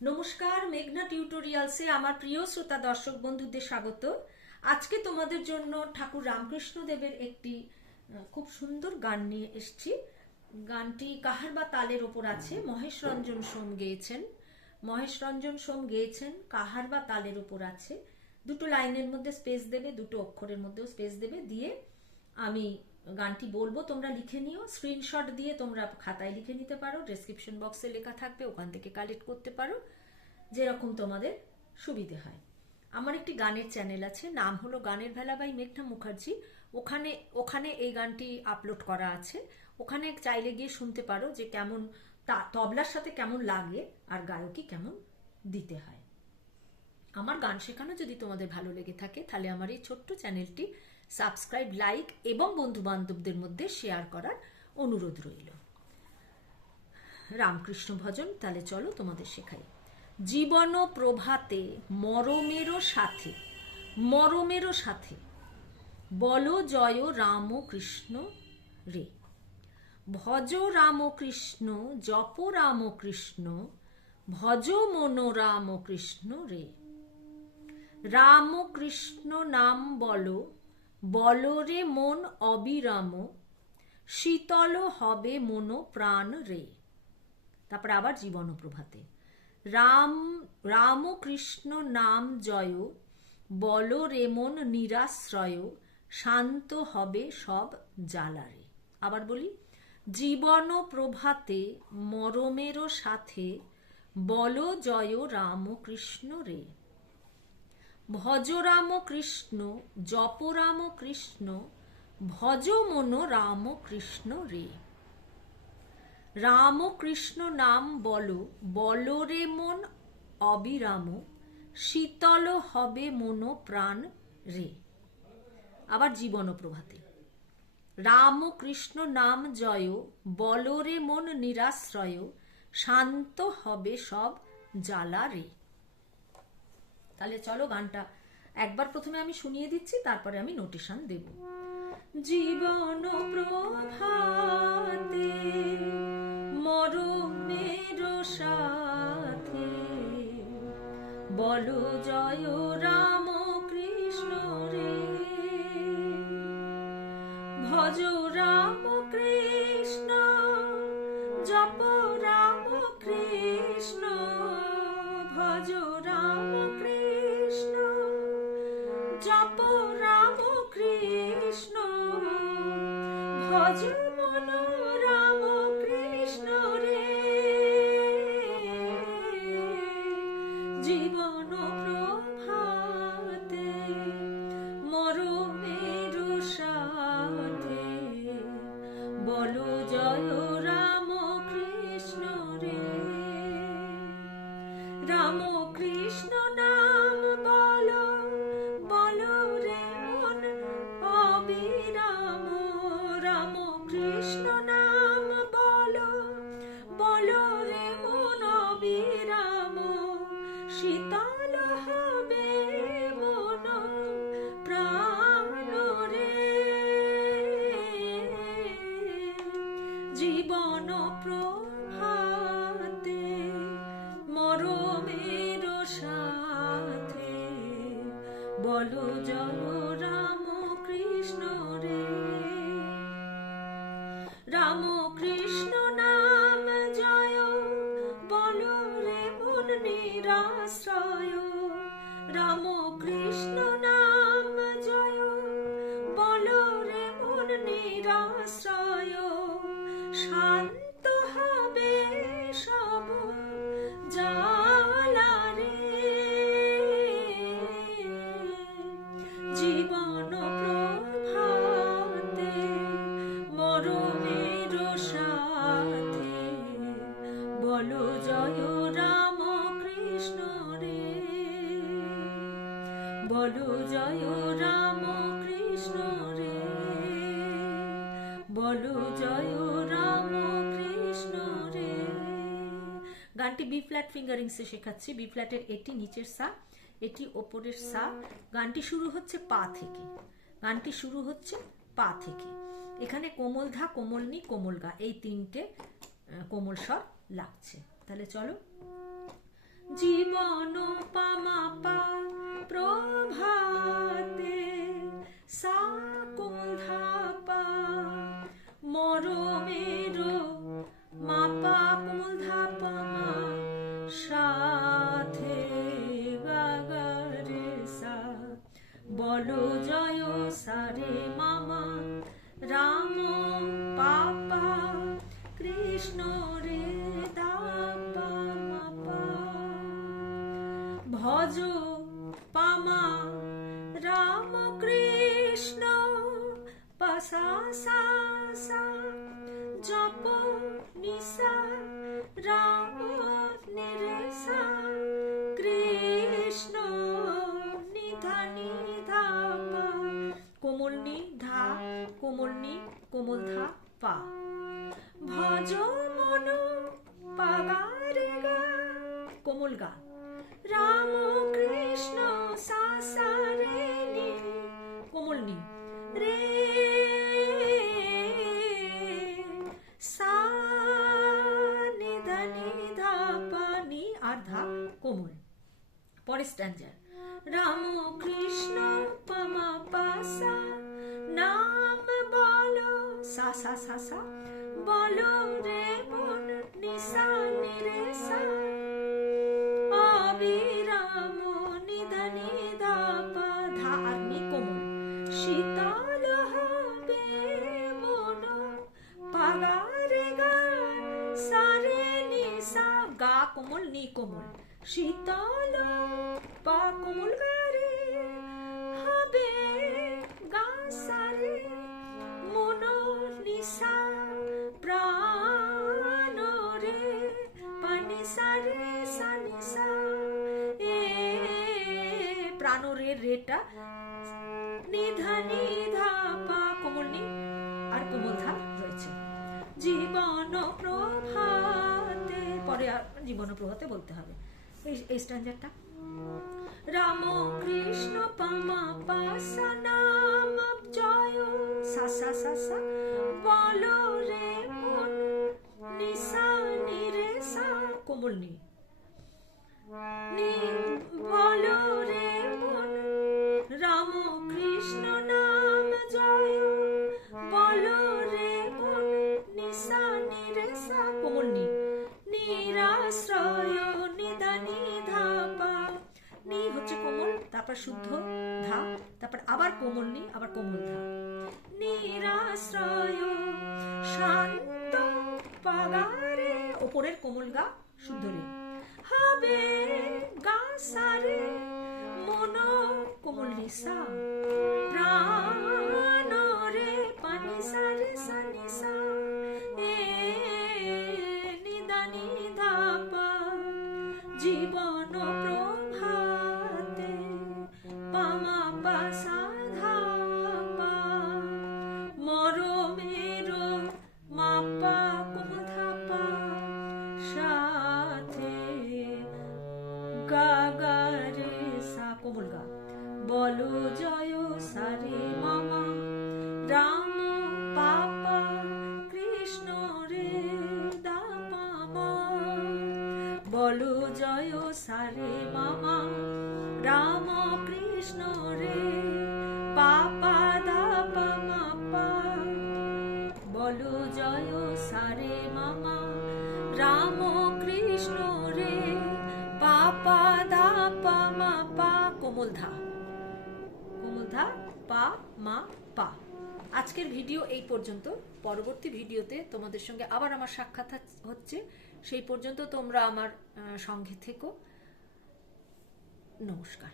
নমস্কার, মেঘনা টিউটোরিয়ালসে আমার প্রিয় শ্রোতা দর্শক বন্ধুদের স্বাগত। আজকে তোমাদের জন্য ঠাকুর রামকৃষ্ণ দেবের একটি খুব সুন্দর গান নিয়ে এসেছি। গানটি কাহার বা তালের ওপর আছে, মহেশ রঞ্জন সোম গেয়েছেন। মহেশ রঞ্জন সোম গেয়েছেন কাহার বা তালের ওপর আছে। দুটো লাইনের মধ্যে স্পেস দেবে, দুটো অক্ষরের মধ্যেও স্পেস দেবে, দিয়ে আমি গানটি বলবো, তোমরা লিখে নিও। স্ক্রিনশট দিয়ে তোমরা খাতায় লিখে নিতে পারো, ডেসক্রিপশন বক্সে লেখা থাকবে, ওখান থেকে কালেক্ট করতে পারো, যেরকম তোমাদের সুবিধে হয়। আমার একটি গানের চ্যানেল আছে, নাম হলো গানের ভেলা বাই মেঘনা মুখার্জি। ওখানে ওখানে এই গানটি আপলোড করা আছে। ওখানে চাইলে গিয়ে শুনতে পারো যে কেমন তবলার সাথে কেমন লাগে আর গায়কই কেমন দিতে হয়। আমার গান শেখানো যদি তোমাদের ভালো লেগে থাকে তাহলে আমার এই ছোট্ট চ্যানেলটি সাবস্ক্রাইব, লাইক এবং বন্ধু বান্ধবদের মধ্যে শেয়ার করার অনুরোধ রইল। রামকৃষ্ণ ভজন তাহলে চলো তোমাদের শেখাই। জীবন প্রভাতে মরমেরও সাথে, মরমেরও সাথে বলো জয় রামকৃষ্ণ রে। ভজ রামকৃষ্ণ, জপ রামকৃষ্ণ, ভজ মন রামকৃষ্ণ রে। রামকৃষ্ণ নাম বলো, বলো রে মন অবিরাম, শীতল হবে মন প্রাণ রে। তারপরে আবার জীবন প্রভাতে রামকৃষ্ণ নাম জয়, বলো রে মন নিরাশ্রয়, শান্ত হবে সব জ্বালারে। আবার বলি, জীবন প্রভাতে মরমেরও সাথে, বলো জয় রামকৃষ্ণ রে। ভজ রামকৃষ্ণ, জপ রামকৃষ্ণ, ভজ মন রামকৃষ্ণ রে। রামকৃষ্ণ নাম বলো, বলো রে মন অবিরাম, শীতল হবে মন প্রাণ রে। আবার জীবন প্রভাতে রামকৃষ্ণ নাম জয়, বলো রে মন নিরাশ্রয়, শান্ত হবে সব জ্বালা রে। তাহলে চলো গানটা একবার প্রথমে আমি শুনিয়ে দিচ্ছি, তারপরে আমি নোটেশন দেব। জীবন প্রভাতে মরমের সাথে, বলো জয় রামকৃষ্ণ রে। ভজ রামকৃষ্ণ, জপ রামকৃষ্ণ, ভজ রামকৃষ্ণ, জপ রামকৃষ্ণ, ভজ মন রামকৃষ্ণ রে। জীবন প্রভাতে মরমের সাথে, বলো জয় রামকৃষ্ণ রে। রামকৃষ্ণ নাম বলো, বলো রে মন অবিরাম। রামকৃষ্ণ নাম বলো, বলো রে মন অবিরাম, শীতল হবে মন প্রাণ রে। জীবন প্রভাতে মরমের সাথে, বলো জয় রামকৃষ্ণ রে। রামকৃষ্ণ নাম জয়, বলো রে মন নিরাশ্রয়। রামকৃষ্ণ নাম জয়, বলো রে মন নিরাশ্রয়, শান্ত হবে সব জ্বালা রে। জীবন প্রভাতে মরমের সাথে, বলো জয় রামকৃষ্ণ রে। বলো জয় রামকৃষ্ণ রে, বলো জয় রামকৃষ্ণ রে। গানটি বি ফ্ল্যাট ফিঙ্গারিংসে শেখাচ্ছি। বি ফ্ল্যাটের এটি নিচের সা, এটি ওপরের সা। গানটি শুরু হচ্ছে পা থেকে, গানটি শুরু হচ্ছে পা থেকে। এখানে কোমল ধা, কোমল নি, কোমল গা, এই তিনটে কোমল স্বর লাগছে। তাহলে চলো। জীবন পামা পা প্রভাতে সা কোমল ধা পা মরমের মাপা কোমল ধা পা মা সাথে গা গা রে সা বলো জয় সারে মামা রাম পাপা কৃষ্ণ রে দা পা মা পা ভজ পামা রাম কৃষ্ণ পাসা সা সা জপ নিসা রাম নিরে সা কৃষ্ণ নিধা নিধা পা কোমল নি ধা কোমল নি কোমল ধা পা ভজ মন পাগা রে গা কোমল গা রাম কৃষ্ণ সা সা রে নি কোমল নি রে সা নিধা নিধা পা নি আর ধা কোমল। পরের স্ট্যান্জার রাম কৃষ্ণ পামা পাসা নাম বলো সা সা সা সা বলো রে মন নিসা নিরে সা অবিরাম নিধা নিধা পা ধা আর নি কোমল শীতল হবে মন পাগা রে গা সা রে নি সা গা কোমল নি কোমল শীতল পা কোমল গা রে হবে গা সা রে মন নিসা প্রাণ রে পানি সা রে সা নিসা এ প্রাণ রে রেটা নিধা নিধা পা কোমল নি আর কোমল ধা রয়েছে। জীবন প্রভাতে পরে জীবন প্রভাতে বলতে হবে এই স্ট্যান্ডারটা রাম কৃষ্ণ পামা পাসা নাম জয় সা সা সা সা বলো রে মন নিসা নিরে সা কোমল নি বলো রে মন রাম কৃষ্ণ নাম জয় বলো রে মন নিসা নিরে সা কোমল নি নিরাশ্রয় নিধা নিধা পা নি হচ্ছে কোমল তারপর শুদ্ধ ধা তারপর আবার কোমল নি আবার কোমল ধা নিরাশ্রয় শান্ত পাগারে ওপরের কোমল গা শুদ্ধ রে হবে গা সারে মন কোমল নি সা প্রাণ রে পানি সারে সা নি সা এ নিধা নিধা পা জীবন প্রভাতে পামা পা সা ধা পা মরমের মাপা কোমল ধা পা সাথে গা গা রে সা কোমল গা বলো জয় সারে মামা রাম পাপা কৃষ্ণ রে দা পা মা বলো জয় সারে মামা রাম কৃষ্ণ রে পাপা দা পা মা পা বলো জয় সারে মামা রাম কৃষ্ণ রে পাপা দা পা মা পা কোমল ধা পা মা পা। আজকের ভিডিও এই পর্যন্ত। পরবর্তী ভিডিওতে তোমাদের সঙ্গে আবার আমার সাক্ষাৎ হচ্ছে। সেই পর্যন্ত তোমরা আমার সঙ্গে থেকো। নমস্কার।